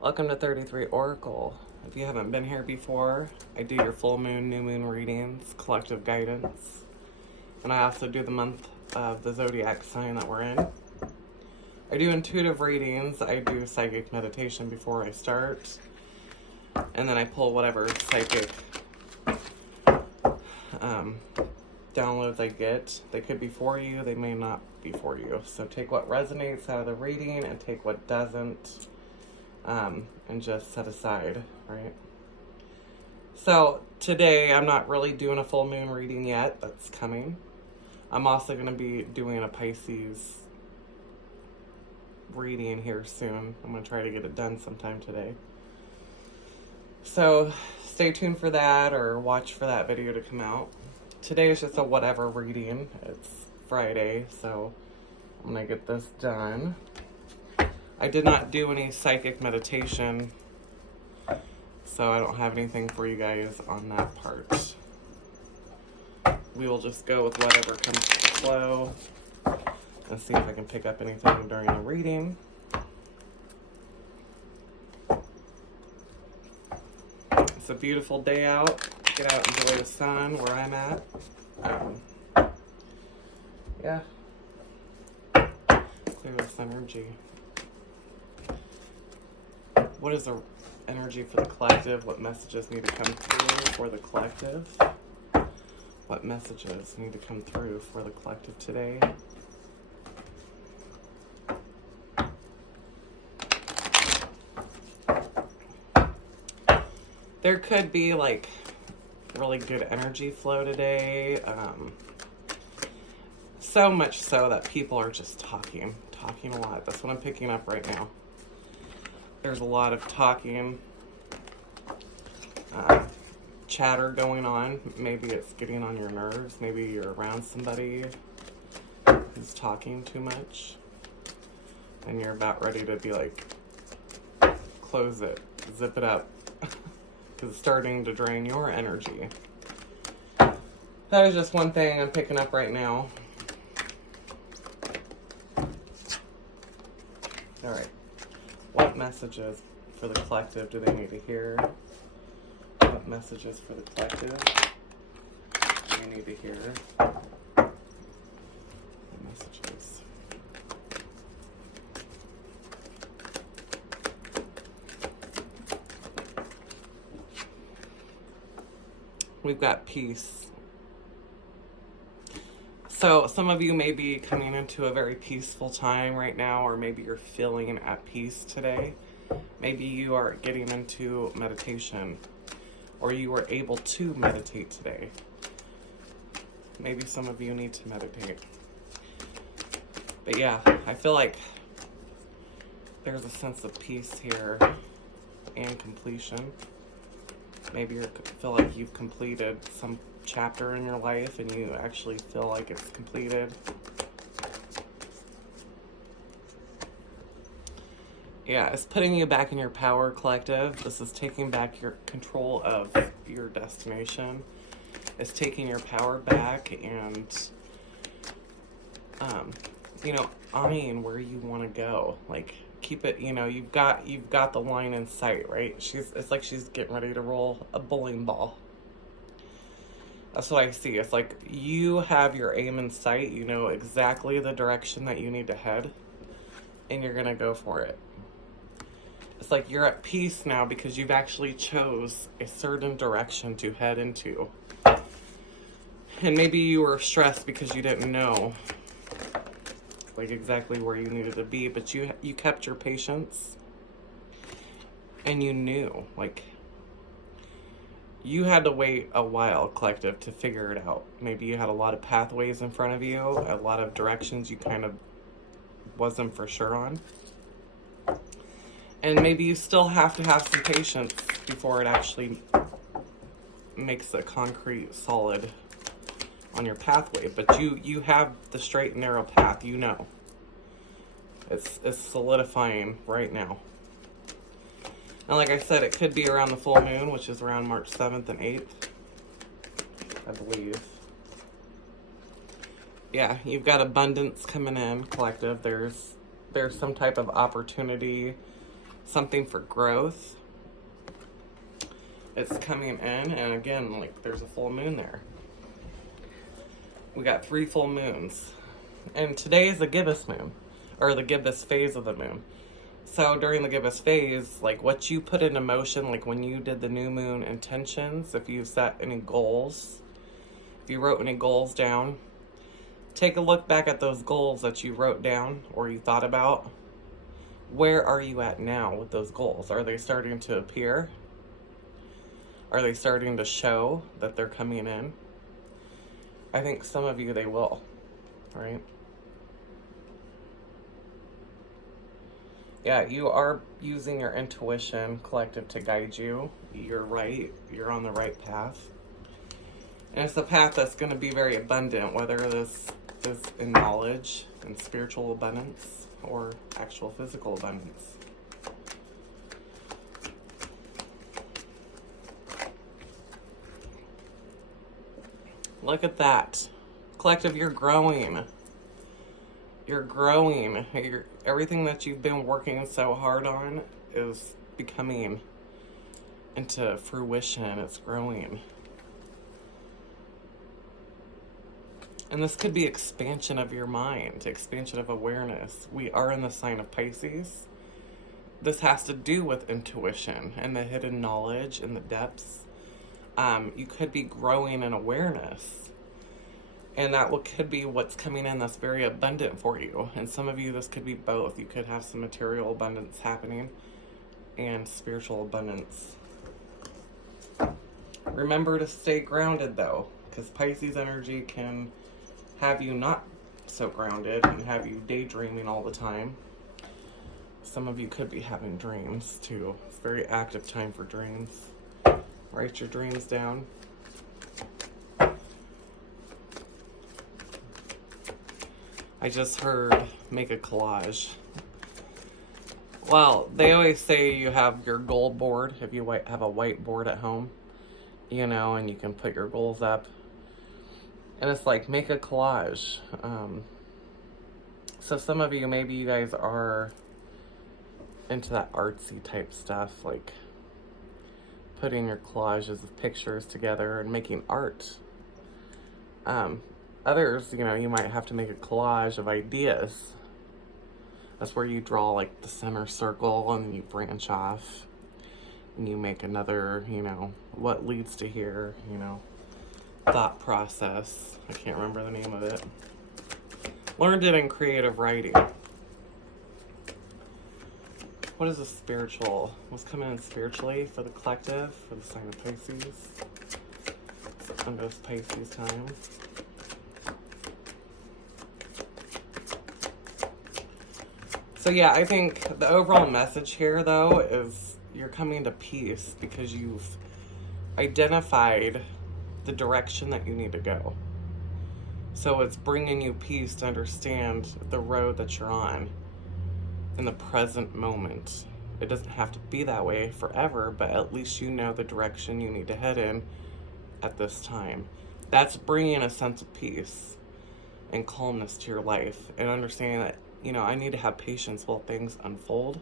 Welcome to 33 Oracle. If you haven't been here before, I do your full moon, new moon readings, collective guidance, and I also do the month of the zodiac sign that we're in. I do intuitive readings. I do psychic meditation before I start, and then I pull whatever psychic downloads I get. They could be for you, they may not be for you. So take what resonates out of the reading and take what doesn't. And just set aside, right? So today I'm not really doing a full moon reading yet. That's coming. I'm also going to be doing a Pisces reading here soon. I'm going to try to get it done sometime today. So stay tuned for that or watch for that video to come out. Today is just a whatever reading. It's Friday, so I'm going to get this done. I did not do any psychic meditation, so I don't have anything for you guys on that part. We will just go with whatever comes to flow and see if I can pick up anything during the reading. It's a beautiful day out. Get out and enjoy the sun where I'm at. Yeah. Clear this energy. What is the energy for the collective? What messages need to come through for the collective? What messages need to come through for the collective today? There could be like really good energy flow today. So much so that people are just talking a lot. That's what I'm picking up right now. There's a lot of talking, chatter going on. Maybe it's getting on your nerves. Maybe you're around somebody who's talking too much and you're about ready to be like, close it, zip it up, because it's starting to drain your energy. That is just one thing I'm picking up right now. All right. What messages for the collective do they need to hear? What messages for the collective do they need to hear? What messages? We've got peace. So some of you may be coming into a very peaceful time right now, or maybe you're feeling at peace today. Maybe you are getting into meditation, or you were able to meditate today. Maybe some of you need to meditate. But yeah, I feel like there's a sense of peace here and completion. Maybe you feel like you've completed some chapter in your life and you actually feel like it's completed. Yeah, it's putting you back in your power, collective. This is taking back your control of your destination. It's taking your power back and eyeing where you want to go. Like, keep it, you've got the line in sight, right? It's like she's getting ready to roll a bowling ball. That's what I see. It's like you have your aim in sight. You know exactly the direction that you need to head, and you're going to go for it. It's like you're at peace now because you've actually chose a certain direction to head into. And maybe you were stressed because you didn't know like exactly where you needed to be, but you kept your patience and you knew, like, you had to wait a while, collective, to figure it out. Maybe you had a lot of pathways in front of you, a lot of directions you kind of wasn't for sure on. And maybe you still have to have some patience before it actually makes a concrete solid on your pathway. But you have the straight and narrow path, you know. It's solidifying right now. And like I said, it could be around the full moon, which is around March 7th and 8th, I believe. Yeah, you've got abundance coming in, collective. There's some type of opportunity something for growth. It's coming in, and again, like there's a full moon there. We got 3 full moons. And today is the gibbous moon, or the gibbous phase of the moon. So during the gibbous phase, like what you put into motion, like when you did the new moon intentions, if you set any goals, if you wrote any goals down, take a look back at those goals that you wrote down or you thought about. Where are you at now with those goals? Are they starting to appear? Are they starting to show that they're coming in? I think some of you, they will, right? Yeah, you are using your intuition, collective, to guide you. You're right. You're on the right path. And it's a path that's going to be very abundant, whether this is in knowledge and spiritual abundance or actual physical abundance. Look at that. Collective, you're growing. You're growing. Everything that you've been working so hard on is becoming into fruition. It's growing. And this could be expansion of your mind, expansion of awareness. We are in the sign of Pisces. This has to do with intuition and the hidden knowledge in the depths. You could be growing in awareness. And that could be what's coming in that's very abundant for you. And some of you, this could be both. You could have some material abundance happening and spiritual abundance. Remember to stay grounded, though, because Pisces energy can have you not so grounded and have you daydreaming all the time. Some of you could be having dreams, too. It's a very active time for dreams. Write your dreams down. I just heard make a collage. Well, they always say you have your goal board, if you have a whiteboard at home, you know, and you can put your goals up. And it's like, make a collage. So some of you, maybe you guys are into that artsy type stuff, like putting your collages of pictures together and making art. Others, you know, you might have to make a collage of ideas. That's where you draw like the center circle and you branch off and you make another, you know, what leads to here, you know, thought process. I can't remember the name of it. Learned it in creative writing. What is a spiritual? What's coming in spiritually for the collective, for the sign of Pisces? It's under this Pisces time. So yeah, I think the overall message here, though, is you're coming to peace because you've identified the direction that you need to go. So it's bringing you peace to understand the road that you're on in the present moment. It doesn't have to be that way forever, but at least you know the direction you need to head in at this time. That's bringing a sense of peace and calmness to your life and understanding that, you know, I need to have patience while things unfold.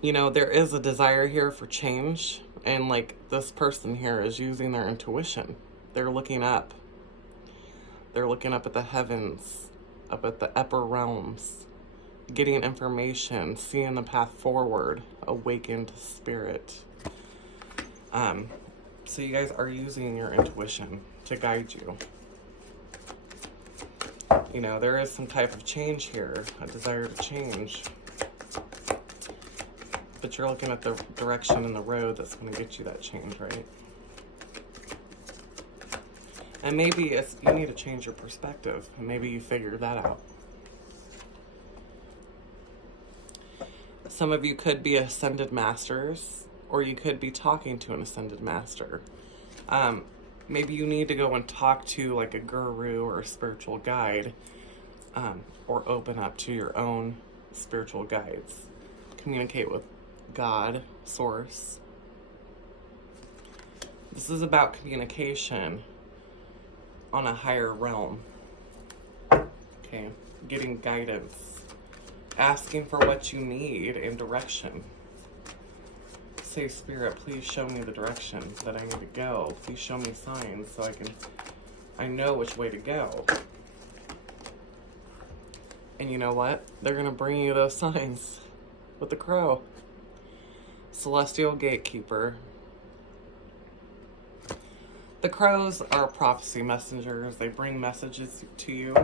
You know, there is a desire here for change, and like this person here is using their intuition. They're looking up. They're looking up at the heavens, up at the upper realms, getting information, seeing the path forward, awakened spirit. So you guys are using your intuition to guide you. You know, there is some type of change here, a desire to change. But you're looking at the direction and the road that's going to get you that change, right? And maybe it's, you need to change your perspective. And maybe you figure that out. Some of you could be ascended masters, or you could be talking to an ascended master. Maybe you need to go and talk to like a guru or a spiritual guide, or open up to your own spiritual guides. Communicate with God, source. This is about communication on a higher realm. Okay, getting guidance asking for what you need and direction. Say, Spirit, please show me the direction that I need to go. Please show me signs so I know which way to go. And you know what? They're going to bring you those signs with the crow. Celestial gatekeeper. The crows are prophecy messengers. They bring messages to you.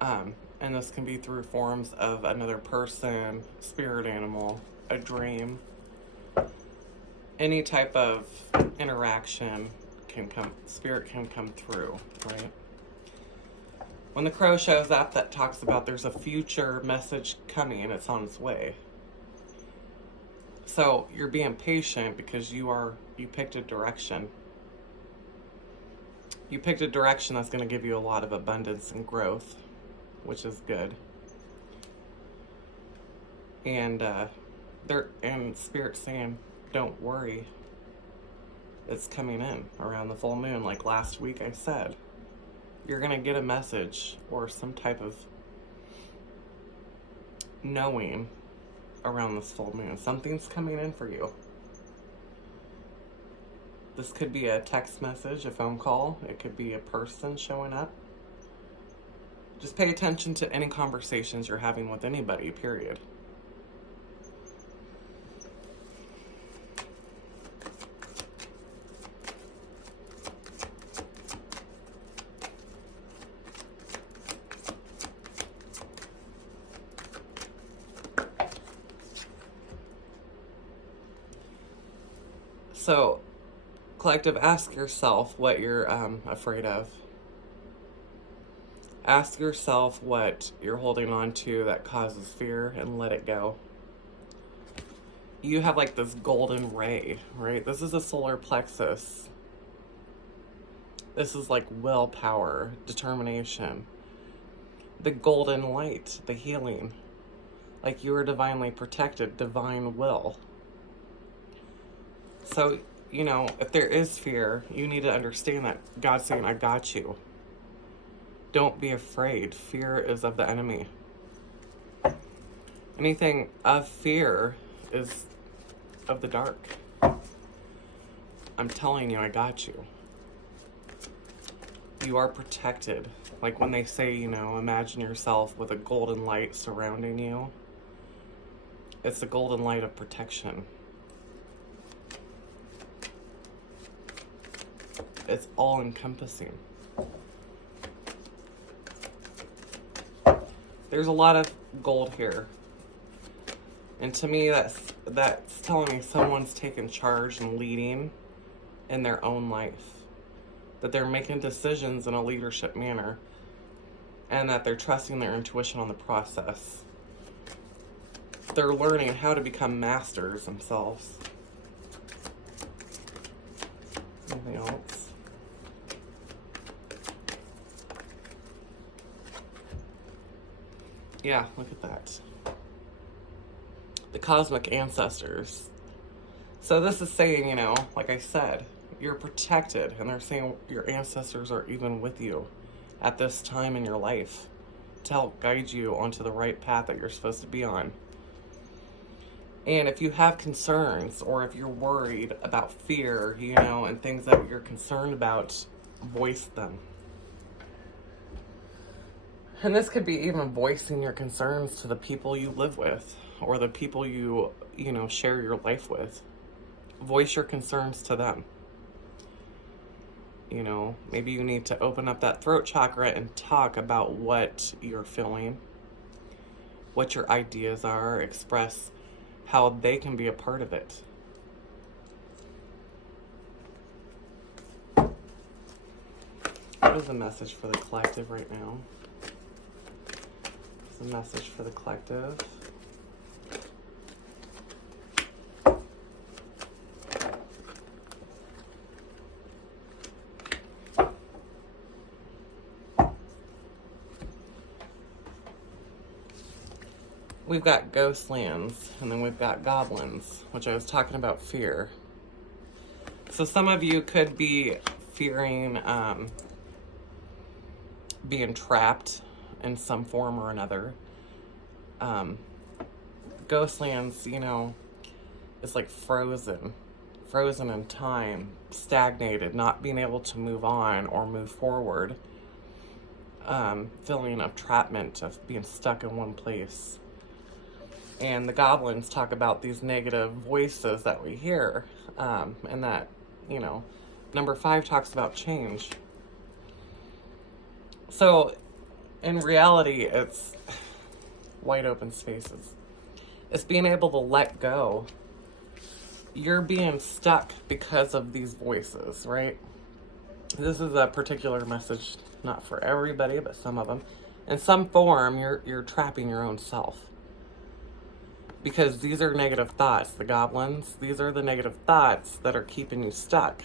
And this can be through forms of another person, spirit animal, a dream. Any type of interaction spirit can come through, right? When the crow shows up, that talks about there's a future message coming and it's on its way. So you're being patient because you picked a direction. You picked a direction that's going to give you a lot of abundance and growth, which is good. And Spirit's saying, don't worry. It's coming in around the full moon. Like last week I said, you're going to get a message or some type of knowing around this full moon. Something's coming in for you. This could be a text message, a phone call. It could be a person showing up. Just pay attention to any conversations you're having with anybody, period. So, collective, ask yourself what you're afraid of. Ask yourself what you're holding on to that causes fear and let it go. You have like this golden ray, right? This is a solar plexus. This is like willpower, determination. The golden light, the healing. Like you are divinely protected, divine will. So, you know, if there is fear, you need to understand that God's saying, I got you. Don't be afraid. Fear is of the enemy. Anything of fear is of the dark. I'm telling you, I got you. You are protected. Like when they say, you know, imagine yourself with a golden light surrounding you. It's the golden light of protection. It's all encompassing. There's a lot of gold here. And to me, that's telling me someone's taking charge and leading in their own life. That they're making decisions in a leadership manner. And that they're trusting their intuition on the process. They're learning how to become masters themselves. Anything else? Yeah, look at that. The cosmic ancestors. So this is saying, you know, like I said, you're protected. And they're saying your ancestors are even with you at this time in your life to help guide you onto the right path that you're supposed to be on. And if you have concerns or if you're worried about fear, you know, and things that you're concerned about, voice them. And this could be even voicing your concerns to the people you live with or the people you know, share your life with. Voice your concerns to them. You know, maybe you need to open up that throat chakra and talk about what you're feeling, what your ideas are, express how they can be a part of it. What is the message for the collective right now? A message for the collective. We've got ghost lands, and then we've got goblins, which I was talking about fear. So some of you could be fearing being trapped in some form or another. Ghostlands, you know, is like frozen in time, stagnated, not being able to move on or move forward. Feeling of entrapment, of being stuck in one place. And the goblins talk about these negative voices that we hear, and that, you know, number 5 talks about change. So, in reality, it's wide open spaces. It's being able to let go. You're being stuck because of these voices, right? This is a particular message, not for everybody, but some of them. In some form, you're trapping your own self. Because these are negative thoughts, the goblins. These are the negative thoughts that are keeping you stuck.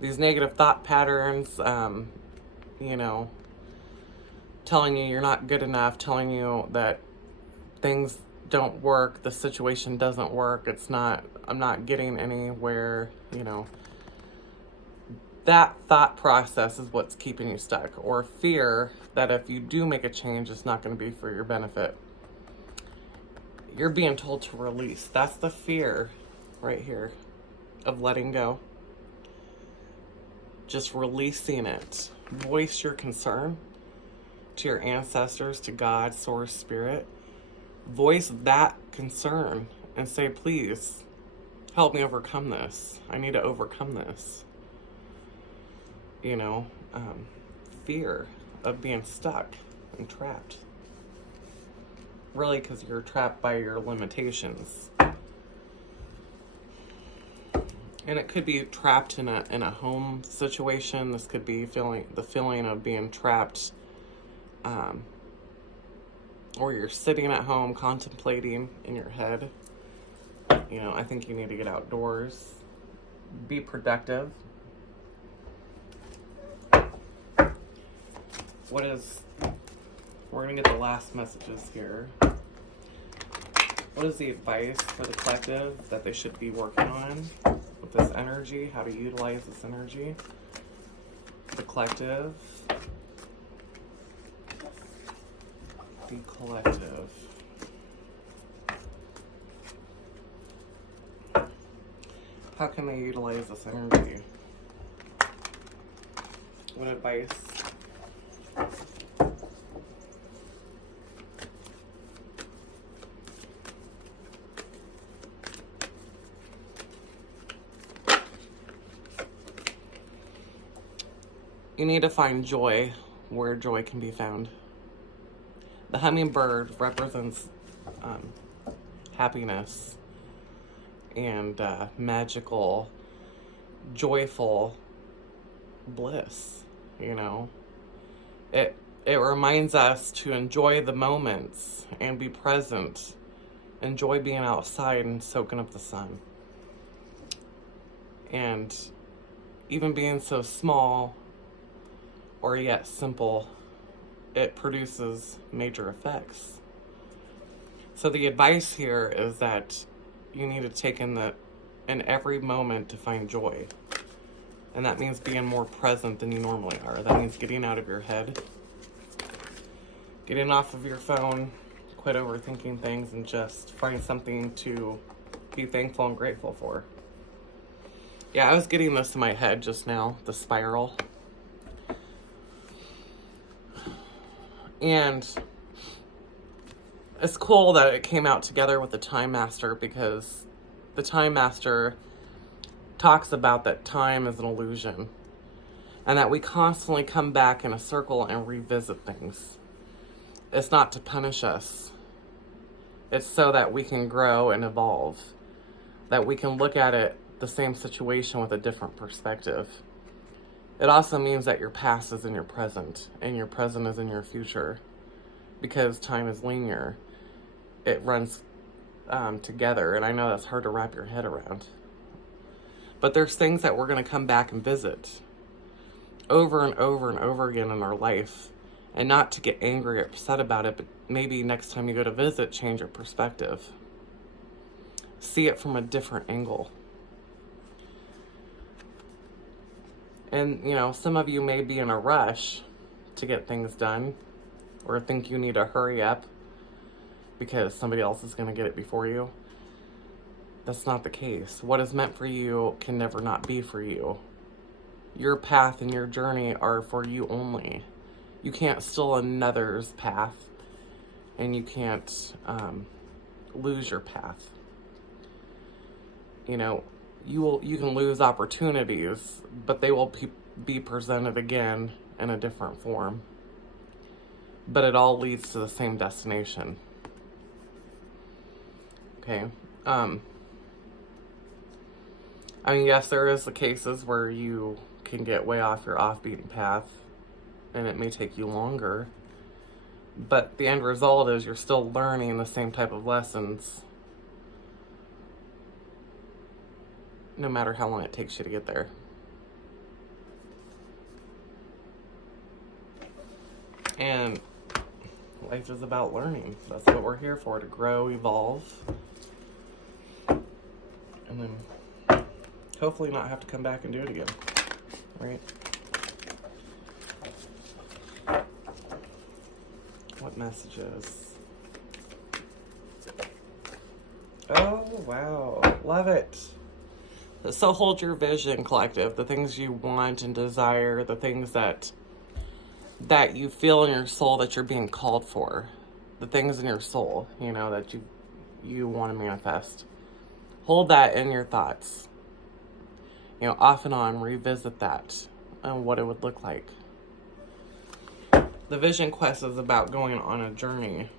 These negative thought patterns, you know, telling you you're not good enough, telling you that things don't work, the situation doesn't work, I'm not getting anywhere, you know. That thought process is what's keeping you stuck. Or fear that if you do make a change, it's not going to be for your benefit. You're being told to release. That's the fear right here of letting go. Just releasing it. Voice your concern to your ancestors, to God, source, spirit. Voice that concern and say, please, help me overcome this. I need to overcome this. You know, fear of being stuck and trapped. Really, because you're trapped by your limitations. And it could be trapped in a home situation. This could be the feeling of being trapped, or you're sitting at home contemplating in your head. You know, I think you need to get outdoors, be productive. We're going to get the last messages here. What is the advice for the collective that they should be working on with this energy? How to utilize this energy? The collective. The collective. How can they utilize this energy? What advice? You need to find joy where joy can be found. The hummingbird represents happiness and magical, joyful bliss, you know. It reminds us to enjoy the moments and be present. Enjoy being outside and soaking up the sun. And even being so small or yet simple, it produces major effects. So the advice here is that you need to take in every moment to find joy. And that means being more present than you normally are. That means getting out of your head, getting off of your phone, quit overthinking things, and just find something to be thankful and grateful for. Yeah, I was getting this in my head just now, the spiral. And it's cool that it came out together with the Time Master, because the Time Master talks about that time is an illusion and that we constantly come back in a circle and revisit things. It's not to punish us. It's so that we can grow and evolve, that we can look at it, the same situation, with a different perspective. It also means that your past is in your present and your present is in your future, because time is linear. It runs together, and I know that's hard to wrap your head around. But there's things that we're going to come back and visit over and over and over again in our life, and not to get angry or upset about it, but maybe next time you go to visit, change your perspective. See it from a different angle. And, you know, some of you may be in a rush to get things done, or think you need to hurry up because somebody else is going to get it before you. That's not the case. What is meant for you can never not be for you. Your path and your journey are for you only. You can't steal another's path, and you can't lose your path. You know, you can lose opportunities, but they will be presented again in a different form. But it all leads to the same destination. Okay. I mean, yes, there is the cases where you can get way off your off-beaten path, and it may take you longer. But the end result is you're still learning the same type of lessons, no matter how long it takes you to get there. And life is about learning. That's what we're here for, to grow, evolve, and then hopefully not have to come back and do it again, right? What messages? Oh, wow. Love it. So hold your vision, collective. The things you want and desire, the things that you feel in your soul that you're being called for. The things in your soul, you know, that you want to manifest. Hold that in your thoughts. You know, off and on, revisit that and what it would look like. The vision quest is about going on a journey,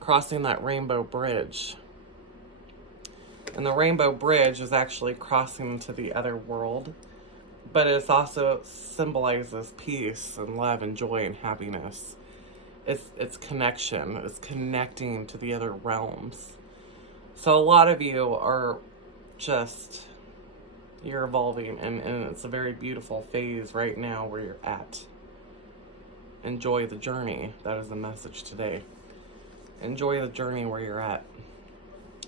crossing that rainbow bridge. And the rainbow bridge is actually crossing to the other world, but it also symbolizes peace and love and joy and happiness. It's connection. It's connecting to the other realms. So a lot of you are just, you're evolving, and it's a very beautiful phase right now where you're at. Enjoy the journey. That is the message today. Enjoy the journey where you're at.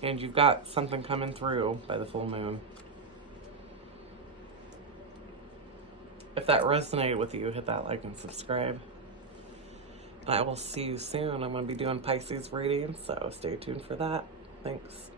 And you've got something coming through by the full moon. If that resonated with you, hit that like and subscribe. And I will see you soon. I'm going to be doing Pisces readings, so stay tuned for that. Thanks.